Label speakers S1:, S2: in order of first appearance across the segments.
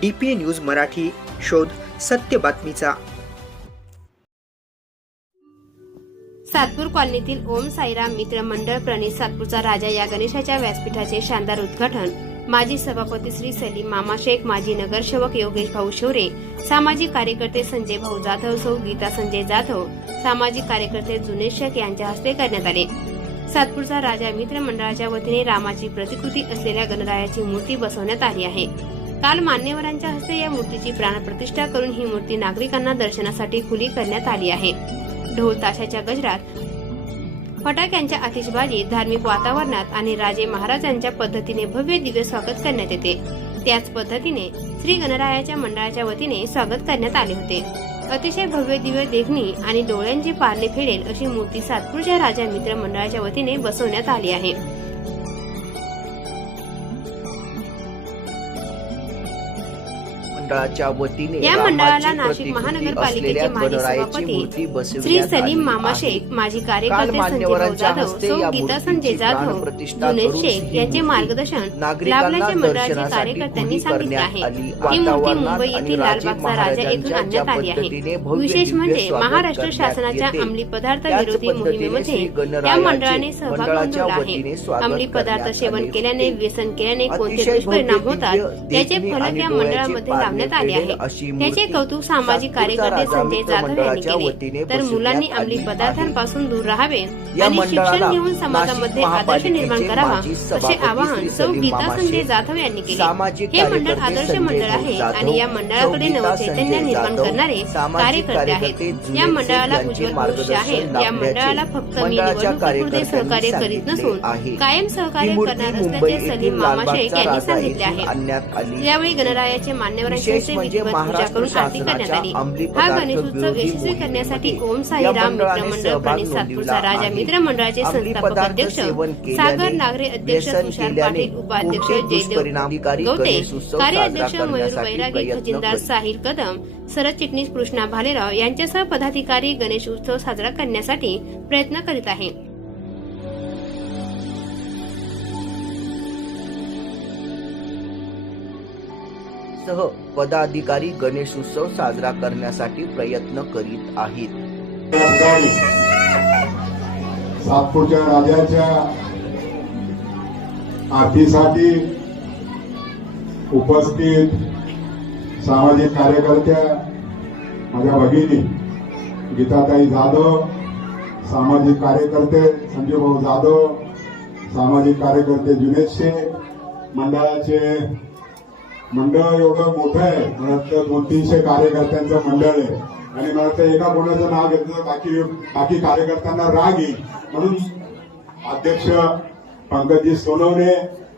S1: DPA news Marathi शोध सत्य बातमीचा.
S2: सातपूर कॉलनीतील ओम साईराम मित्र मंडळ प्रणित सातपूरचा राजा या गणेशाच्या व्यासपीठाचे शानदार उद्घाटन. माजी सभापती श्री सलीम मामा शेख माजी नगरसेवक योगेश भाऊ शोरे सामाजिक कार्यकर्ते संजय भाऊ जाधव सौ गीता संजय जाधव सामाजिक कार्यकर्ते जुनेश शेख यांच्या हस्ते करण्यात आले. सातपूरचा राजा मित्र मंडळाच्या वतीने रामाची प्रतिकृती असलेल्या गणरायाची मूर्ती बसवण्यात आली आहे. काल मान्यवरांच्या हस्ते या मूर्तीची प्राणप्रतिष्ठा करून ही मूर्ती नागरिकांना दर्शनासाठी खुली करण्यात आली आहे. ढोल ताशाच्या गजरात फटाक्यांच्या आतिषबाजी धार्मिक वातावरणात आणि राजे महाराजांच्या पद्धतीने भव्य दिव्य स्वागत करण्यात येते. त्याच पद्धतीने श्री गणरायाच्या मंडळाच्या वतीने स्वागत करण्यात आले होते. अतिशय भव्य दिव्य देखणी आणि डोळ्यांची पारणे फेडेल अशी मूर्ती सातपूरच्या राजा मित्र मंडळाच्या वतीने बसवण्यात आली आहे.
S1: मंडळाच्या वतीने
S2: या मंडळाला नाशिक महानगरपालिकेचे माजी सभापती श्री सलीम मामा. शेख माजी कार्यकर्ते संजय जाधव सौ
S1: या
S2: गीता संजय जाधव जुनेद शेख यांचे मार्गदर्शन लाभल्याचे मंडळाचे कार्यकर्त्यांनी सांगितले आहे. ही मूर्ती मुंबई येथील
S1: राजे
S2: लालबागचा राजा येथून आणण्यात आली आहे विशेष म्हणजे महाराष्ट्र शासनाच्या. अंमली पदार्थ विरोधी मोहिमेमध्ये
S1: गणरायाचे
S2: मंडळाने सहभाग नोंदवला आहे अंमली पदार्थ सेवन केल्याने. व्यसन केल्याने कोणते दुष्परिणाम होतात त्याचे फलक या मंडळामध्ये
S1: पारणे
S2: लावण्यात आले आहे. त्याचे कौतुक सामाजिक कार्यकर्ते संजय जाधव यांनी केले. तर मुलांनी अंमली. पदार्थांपासून दूर राहावे आणि शिक्षण घेऊन समाजामध्ये आदर्श निर्माण करावा असे आवाहन सौ गीता संजय जाधव यांनी केले. हे मंडळ आदर्श मंडळ आहे आणि या मंडळाकडे नवचैतन्य
S1: संजय
S2: निर्माण करणारे कार्यकर्ते आहेत. या मंडळाला उज्ज्वल भविष्य आहे. या मंडळाला फक्त मी निवडणुकीपुरते सहकार्य करीत नसून. कायम सहकार्य करणार असल्याचे सलीम मामा शेख
S1: लालबागचा
S2: यांनी सांगितले आहे. यावेळी गणरायाचे मान्यवरांचे
S1: विशेष म्हणजे महाराष्ट्र शासनाच्या अंमली
S2: हा गणेशोत्सव यशस्वी करण्यासाठी ओम
S1: या
S2: साईराम मित्र
S1: मंडळाने
S2: मंडळ
S1: सहभाग
S2: प्रणित सातपूरचा राजा
S1: आहे.
S2: मित्र मंडळाचे
S1: अंमली
S2: संस्थापक अध्यक्ष सागर नागरे अध्यक्ष तुषार पाटील उपाध्यक्ष जयदेव गवते कार्याध्यक्ष मयूर वैरागी खजिनदार. साहिल कदम सरचिटणीस कृष्णा भालेराव यांच्यासह पदाधिकारी गणेश उत्सव साजरा करण्यासाठी प्रयत्न करीत आहे
S1: सह पदाधिकारी गणेशोत्सव साजरा करण्यासाठी प्रयत्न करीत आहेत.
S3: सातपूरच्या राजाच्या आरतीसाठी उपस्थित सामाजिक कार्यकर्त्या माझ्या भगिनी गीताताई जाधव सामाजिक कार्यकर्ते संजय भाऊ जाधव सामाजिक कार्यकर्ते जुनेश शेख मंडळाचे मंडळ एवढं मोठं आहे. मला दोन तीनशे कार्यकर्त्यांचं मंडळ आहे. आणि मला एका कोणाचं नाव घेतलं तर बाकी बाकी कार्यकर्त्यांना राग येईल. म्हणून अध्यक्ष पंकजी सोनवणे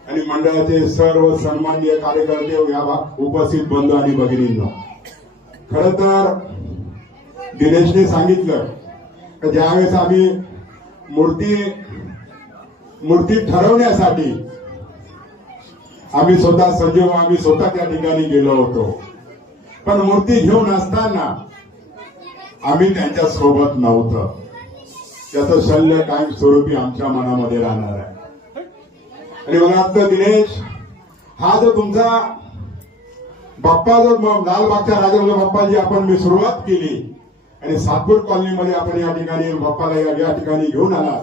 S3: आणि मंडळाचे सर्व सन्माननीय कार्यकर्ते या उपस्थित बंधू आणि भगिनींना. खर तर दिनेशने सांगितलं ज्यावेळेस आम्ही मूर्ती मूर्ती ठरवण्यासाठी आम्ही स्वतः सजीव आम्ही स्वतः त्या ठिकाणी गेलो होतो. पण मूर्ती घेऊन असताना आम्ही त्यांच्यासोबत नव्हतं. त्याचं शल्य कायम स्वरूपी आमच्या मनामध्ये राहणार आहे. आणि मला वाटतं दिनेश हा जो तुमचा बाप्पा जो लालबागच्या राजा बाप्पाजी आपण मी सुरुवात केली आणि सातपूर कॉलनीमध्ये आपण या ठिकाणी बाप्पाला या या ठिकाणी घेऊन आला.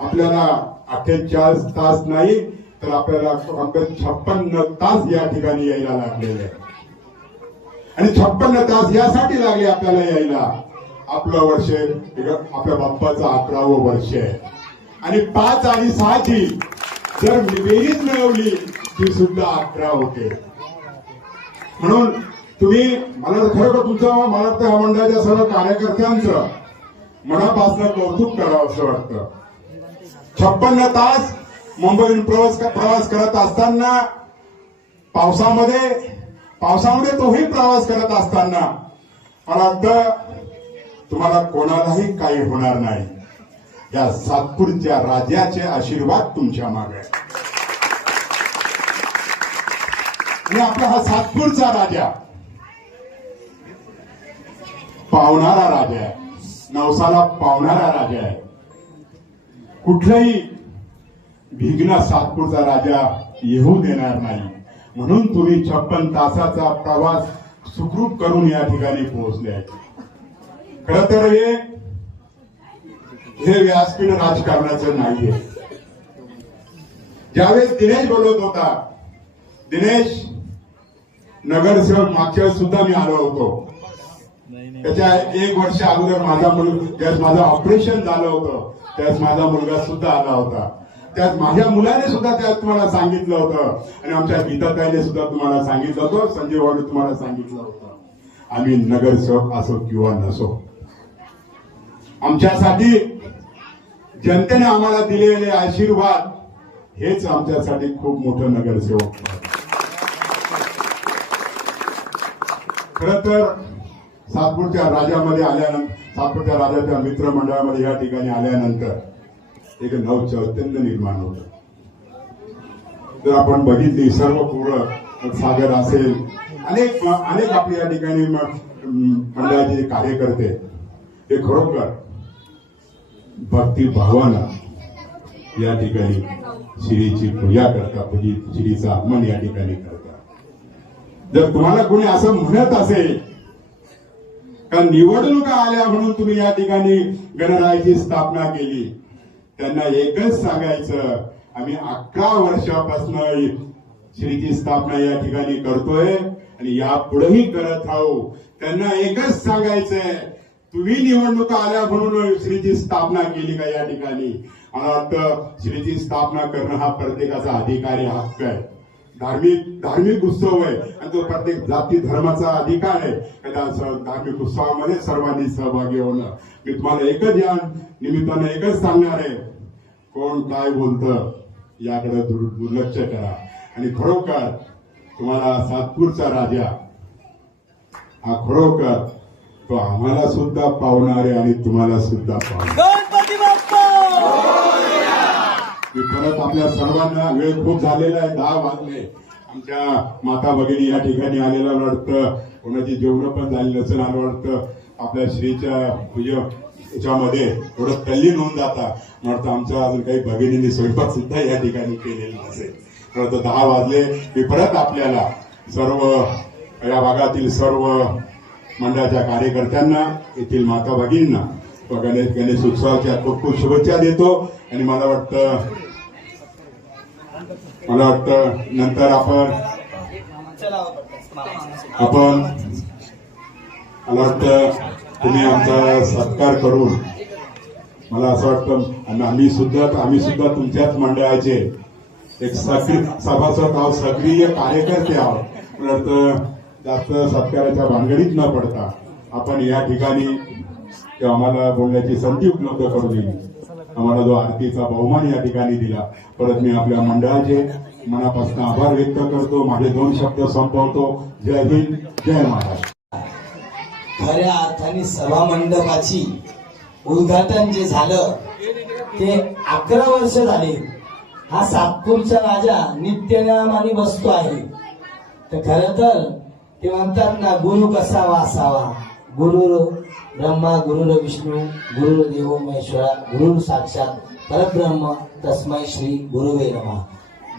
S3: आपल्याला अठ्ठेचाळीस तास नाही तर आपल्याला कमीत छप्पन्न तास या ठिकाणी यायला लागलेले आणि छप्पन्न तास यासाठी लागले आपल्याला यायला. आपलं वर्ष आपल्या बाप्पाचं अकरावं वर्ष आहे. आणि पाच आणि सहाची जर बेरीज मिळवली ती सुद्धा अकरा होते. म्हणून तुम्ही मला खरोखर तुमचं मला वाटतं या मंडळाच्या सर्व कार्यकर्त्यांचं मनापासून कौतुक करावं असं वाटतं. छप्पन्न तास मुंबईहून प्रवास प्रवास करत असताना पावसामध्ये पावसामध्ये तोही प्रवास करत असताना मला वाटतं तुम्हाला कोणालाही काही होणार नाही. या सातपूरच्या राजाचे आशीर्वाद तुमच्या मागे आणि आपला हा सातपूरचा राजा पावणारा राजा आहे. नवसाला पावणारा राजा आहे. कुठलंही विघ्न सातपूरचा राजा येऊ देणार नाही. म्हणून तुम्ही छप्पन तासाचा प्रवास सुखरूप करून या ठिकाणी पोहोचले खर तर हे हे व्यासपीठ राजकारणाचं नाहीये. ज्यावेळेस दिनेश बोलत होता दिनेश नगरसेवक मागच्या वेळेस सुद्धा मी आलो होतो. त्याच्या एक वर्ष अगोदर माझा मुलगा त्यावेळेस माझं ऑपरेशन झालं होतं त्यावेळेस माझा मुलगा सुद्धा आला होता. त्यात माझ्या मुलाने सुद्धा त्यात तुम्हाला सांगितलं होतं. आणि आमच्या गीताताईने सुद्धा तुम्हाला सांगितलं होतं. संजय वाडू तुम्हाला सांगितलं होतं. आम्ही नगरसेवक असो किंवा नसो. आमच्यासाठी जनतेने आम्हाला दिलेले आशीर्वाद हेच आमच्यासाठी खूप मोठं नगरसेवक खर तर सातपूरच्या राजामध्ये आल्यानंतर सातपूरच्या राजाच्या मित्रमंडळामध्ये या ठिकाणी आल्यानंतर एक नव चैतन्य निर्माण होत. जर आपण बघितली सर्व पोरं सागर असेल. अनेक अनेक आपले या ठिकाणी मंडळाचे कार्यकर्ते. हे खरोखर भक्ती भावानं या ठिकाणी श्रीची पूजा करता पूजी श्रीचं आगमन या ठिकाणी करता जर तुम्हाला कोणी असं म्हणत असेल का निवडणुका आल्या म्हणून तुम्ही या ठिकाणी गणरायाची स्थापना केली? त्यांना एकच सांगायचं आम्ही अकरा वर्षापासून श्रीची स्थापना या ठिकाणी करतोय आणि यापुढेही करत राहू. त्यांना एकच सांगायचंय तुम्ही निवडणुका आल्या म्हणून श्रीची स्थापना केली का या ठिकाणी? मला वाटतं श्रीची स्थापना करणं हा प्रत्येकाचा अधिकारी हक्क आहे. धार्मिक धार्मिक उत्सव आहे आणि तो प्रत्येक जाती धर्माचा अधिकार आहे. त्या धार्मिक उत्सवामध्ये सर्वांनी सहभागी होणं. मी तुम्हाला एकच या निमित्तानं एकच सांगणार आहे. कोण काय बोलतं याकडे दुर- दुर्लक्ष करा. आणि खरोखर तुम्हाला सातपूरचा राजा हा खरोखर तो आम्हाला सुद्धा पावणार आहे आणि तुम्हाला सुद्धा पावणार मी परत आपल्या सर्वांना वेळ खूप झालेला आहे दहा वाजले. आमच्या माता भगिनी या ठिकाणी आलेला वाटतं. कोणाची जेवण पण झाली नसेल आणि वाटतं. आपल्या श्रीच्या पूजा याच्यामध्ये थोडं तल्लीन होऊन जाता म्हणतो आमच्या अजून काही भगिनींनी स्वयंपाक सुद्धा या ठिकाणी केलेला नसेल. मला दहा वाजले. की परत आपल्याला सर्व या भागातील सर्व मंडळाच्या कार्यकर्त्यांना येथील माता भगिनींना गणेश गणेश उत्सवाच्या खूप खूप शुभेच्छा देतो. आणि मला वाटतं मला वाटतं नंतर आपण आपण मला वाटतं तुम्ही आमचा सत्कार करून मला असं वाटतं आणि आम्ही सुद्धा आम्ही सुद्धा तुमच्याच मंडळाचे एक सक्रिय सभासद आहोत सक्रिय कार्यकर्ते आहोत. जास्त सत्काराच्या भानगडीत न पडता आपण या ठिकाणी आम्हाला बोलण्याची संधी उपलब्ध करून दिली. आम्हाला जो आरतीचा बहुमान या ठिकाणी दिला. परत मी आपल्या मंडळाचे मनापासून आभार व्यक्त करतो. माझे दोन शब्द संपवतो. जय हिंद जय महाराष्ट्र.
S4: खऱ्या अर्थाने सभा मंडपाची उद्घाटन जे झालं ते अकरा वर्ष झाले. हा सातपूरचा राजा नित्यनामाने बसतो आहे. तर खर तर ते म्हणतात ना गुरु कसावा असावा. गुरु ब्रह्मा गुरु विष्णू गुरु देव महेश्वरा गुरु साक्षात परब्रह्म तस्मै श्री गुरुवे नमा.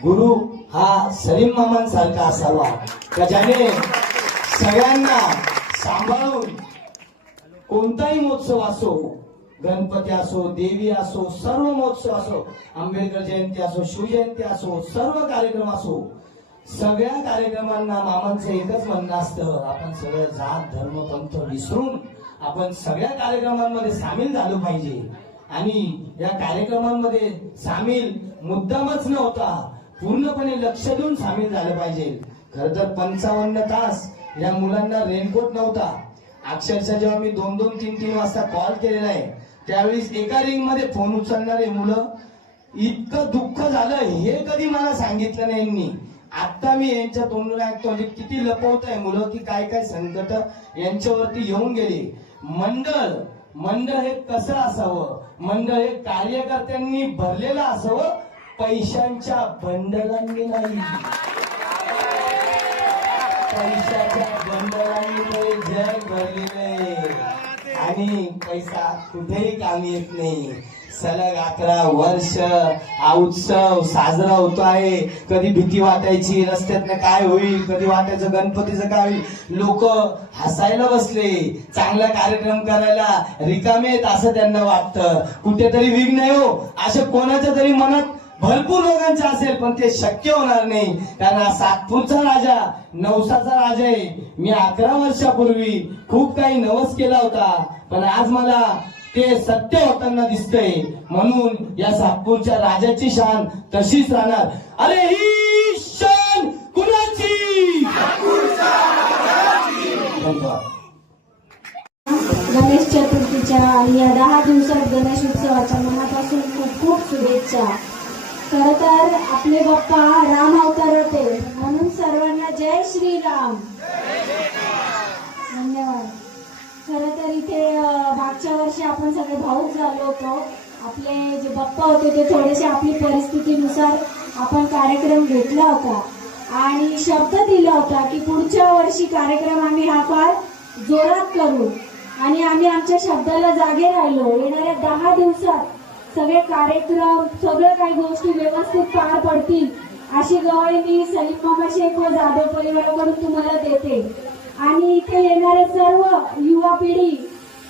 S4: गुरु हा सलीम मामांसारखा असावा. का ज्याने सगळ्यांना सांभाळून कोणताही महोत्सव असो गणपती असो देवी असो सर्व महोत्सव असो आंबेडकर जयंती असो शिवजयंती असो सर्व कार्यक्रम असो सगळ्या कार्यक्रमांना मामांचं एकच म्हणणं असतं आपण सगळं जात धर्म पंथ विसरून आपण सगळ्या कार्यक्रमांमध्ये सामील झालो पाहिजे. आणि या कार्यक्रमांमध्ये सामील मुद्दामच नव्हता पूर्णपणे लक्ष देऊन सामील झालं पाहिजे. खर तर पंचावन्न तास या मुलांना रेनकोट नव्हता. अक्षरशः जेव्हा मी दोन दोन तीन तीन वाजता कॉल केलेला आहे त्यावेळेस एका रिंगमध्ये फोन उचलणारे मुलं इतकं दुःख झालं हे कधी मला सांगितलं नाही यांनी. आता मी यांच्या तोंडून ऐकतो म्हणजे किती लपवत आहे मुलं की काय काय संकट यांच्यावरती येऊन गेली. मंडळ मंडळ हे कसं असावं? मंडळ हे कार्यकर्त्यांनी भरलेलं असावं? पैशांच्या बंडलांनी नाही. पैशाच्या जग भरलेलं. आहे आणि पैसा कुठेही कामी येत नाही. सलग अकरा वर्ष हा उत्सव साजरा होतो आहे. कधी भीती वाटायची रस्त्यातनं काय होईल कधी वाटायचं गणपतीचं काय होईल. लोक हसायला बसले. चांगला कार्यक्रम करायला रिकामे आहेत असं त्यांना वाटतं. कुठेतरी विघ्न हो. असं कोणाच्या तरी मनात भरपूर लोकांचं असेल पण ते शक्य होणार नाही. कारण हा सातपूरचा राजा नवसाचा राजा आहे. मी अकरा वर्षापूर्वी खूप काही नवस केला होता पण आज मला ते सत्य होताना दिसतंय. म्हणून या सातपूरच्या राजाची शान तशीच राहणार. अरे ही शान कुणाची?
S5: गणेश चतुर्थीच्या या दहा दिवसात गणेश उत्सवाच्या मनापासून खूप खूप शुभेच्छा. खर तर आपले बाप्पा राम अवतार होते. म्हणून सर्वांना जय श्रीराम. धन्यवाद. खर तर इथे मागच्या वर्षी आपण सगळे भाऊक झालो होतो. आपले जे बाप्पा होते ते थोडेसे आपली परिस्थितीनुसार आपण कार्यक्रम घेतला होता. आणि शब्द दिला होता की पुढच्या वर्षी कार्यक्रम आम्ही हा फार जोरात करू. आणि आम्ही आमच्या शब्दाला जागे राहिलो. येणाऱ्या दहा दिवसात सगळे कार्यक्रम सगळ्या काही गोष्टी व्यवस्थित पार पडतील. अशी गवाही मी सलीम मामा शेख व जाधव परिवाराकडून तुम्हाला देते. आणि इथे येणारे सर्व युवा पिढी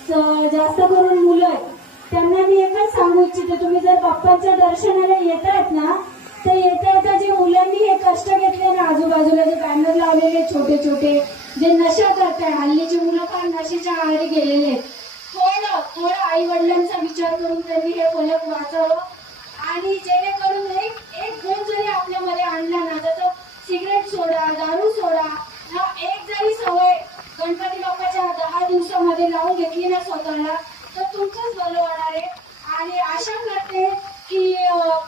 S5: जास्त करून मुलं आहेत, त्यांना मी एकच सांगू इच्छिते तुम्ही जर बाप्पांच्या दर्शनाला येत आहेत ना तर येता येता जे मुलांनी हे कष्ट घेतले ना आजूबाजूला जे बॅनर लावलेले छोटे छोटे जे नशा करताय हल्लीची मुलं फार नशेच्या आहारी गेलेले आहेत. थोडं थोडं आई वडिलांचा विचार करून त्यांनी हे फलक वाचावं. आणि जेणेकरून एक एक गुण जरी आपल्यामध्ये आणला ना तर तो सिगरेट सोडा दारू सोडा हा एक जरी सवय गणपती बाप्पाच्या दहा दिवसामध्ये लावून घेतली ना स्वतःला तर तुमचंच भलं होणार आहे. आणि आशा करते की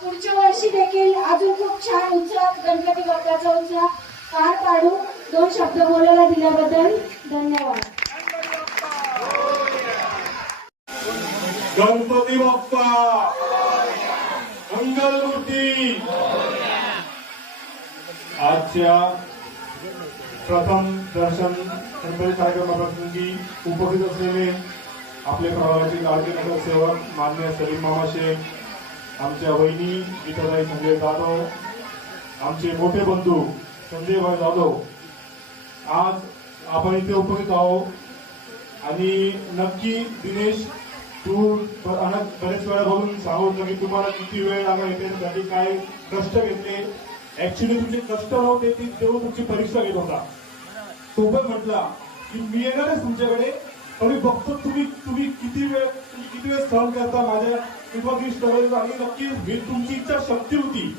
S5: पुढच्या वर्षी देखील अजून खूप छान उत्साहात गणपती बाप्पाचा उत्साह पार पाडू. दोन शब्द बोलायला दिल्याबद्दल
S6: आजच्या प्रथम दर्शन गणपती कार्यक्रमाप्रसंगी उपस्थित असलेले आपले प्रभागाचे लाडके नगरसेवक मान्य सलीम मामा शेख आमच्या वहिनी गीताबाई संजय जाधव आमचे मोठे बंधू संजयभाई जाधव. आज आपण इथे उपस्थित आहोत आणि नक्की दिनेश तू अनेक बरेच वेळा बघून सांगू की तुम्हाला किती वेळ लागला इथे त्यासाठी काय कष्ट घेतले ऍक्च्युली तुमचे कष्ट नव्हते ती तेव्हा तुमची परीक्षा घेत होता. तो पण म्हटला की मी येणारच तुमच्याकडे पण मी बघतो तुम्ही तुम्ही किती वेळ तुम्ही किती वेळ सहन करता माझ्या कृपा स्ट्रगल आणि नक्की ही तुमची इच्छा शक्ती होती.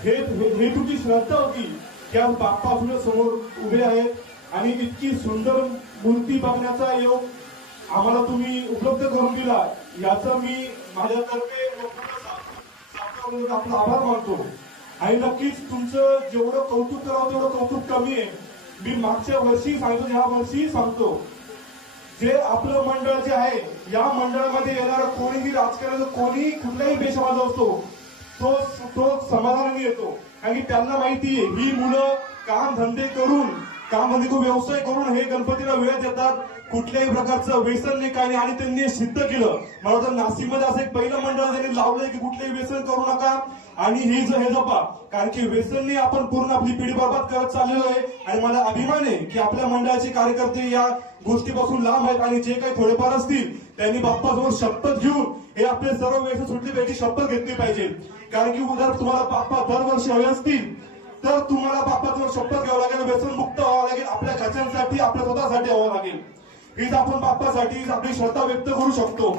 S6: हे हे- तुमची श्रद्धा होती. की आज बाप्पा तुझ्या समोर उभे आहेत आणि इतकी सुंदर मूर्ती बघण्याचा योग आम्हाला तुम्ही उपलब्ध करून दिला. याचा मी माझ्यातर्फे आपला आभार मानतो. आणि नक्कीच तुमचं जेवढं कौतुक करावं तेवढं कौतुक कमी आहे. मी मागच्या वर्षी सांगतो ह्या वर्षी सांगतो. जे आपलं मंडळ जे आहे या मंडळामध्ये येणारा कोणीही राजकारणाचा कोणीही कुठलाही पेशावाजा असतो तो तो समाधानाने येतो. कारण की त्यांना माहिती आहे ही मुलं काम धंदे करून काम धंदे व्यवसाय करून हे गणपतीला वेळ देतात. कुठल्याही प्रकारचं व्यसन नाही काय नाही. आणि त्यांनी सिद्ध केलं. मला वाटतं नाशिकमध्ये असं एक पहिलं मंडळ त्यांनी लावलंय की कुठलंही व्यसन करू नका. आणि हे जो हे जपा. कारण की व्यसनने आपण पूर्ण आपली पिढी बर्बाद करत चाललेलो आहे. आणि मला अभिमान आहे की आपल्या मंडळाचे कार्यकर्ते या गोष्टीपासून लांब आहेत आणि जे काही थोडेफार असतील त्यांनी बाप्पासमोर शपथ घेऊन हे आपले सर्व व्यसन सुटले पाहिजे शपथ घेतली पाहिजे. कारण की जर तुम्हाला बाप्पा दरवर्षी हवे असतील तर तुम्हाला बाप्पासमोर शपथ घ्यावं लागेल व्यसन मुक्त व्हावं लागेल आपल्या घरच्यांसाठी आपल्या स्वतःसाठी व्हावं लागेल. हीच आपण बाप्पासाठी आपली श्रद्धा व्यक्त करू शकतो.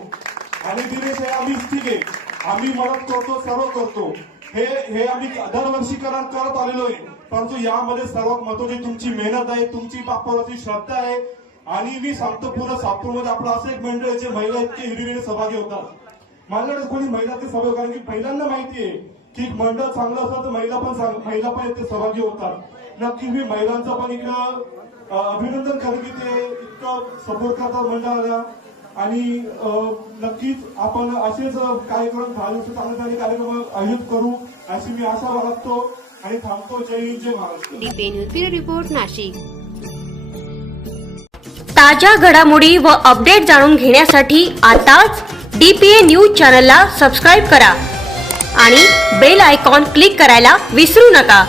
S6: आणि दिनेश हे आम्ही ठीक आहे. आम्ही मदत करतो सर्व करतो. हे हे आम्ही दरवर्षी करत आलेलो आहे. परंतु यामध्ये सर्वात महत्वाची तुमची मेहनत आहे तुमची बाप्पावरची श्रद्धा आहे. आणि मी सांगतो पूर्ण सातपूरमध्ये आपलं असं एक मंडळ आहे जे महिला इतके हिरिरीने सहभागी होतात. मला कोणी महिला ते सहभागी कारण की पहिल्यांदा माहिती आहे की मंडळ चांगलं असलं तर महिला पण महिला पण इथे सहभागी होतात. नक्की मी महिलांचं पण इकडं अभिनंदन सपोर्ट करतात मंडळाला. आणि नक्कीच आपण असेच कार्यक्रम चांगले चांगले कार्यक्रम आयोजित करू अशी मी आशा बाळगतो आणि थांबतो. जय हिंद जय महाराष्ट्र.
S2: रिपोर्ट नाशिक.
S7: ताज्या घडामोडी व अपडेट जाणून घेण्यासाठी आताच डी पी ए न्यूज चॅनलला सबस्क्राईब करा आणि बेल आयकॉन क्लिक करायला विसरू नका.